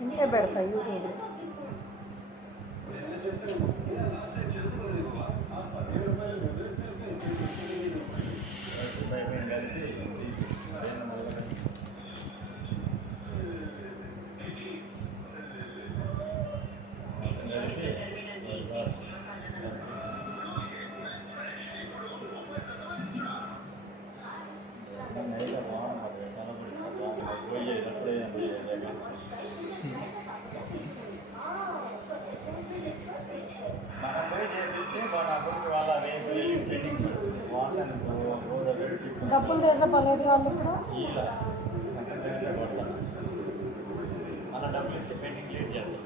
ఇంతే పెడతా యూట్యూబ్. డబ్బులు చేసే పర్లేదు వాళ్ళు కూడా అలా డబ్బులు ఇస్తే పెయింటింగ్ క్లియర్ చేస్తారు.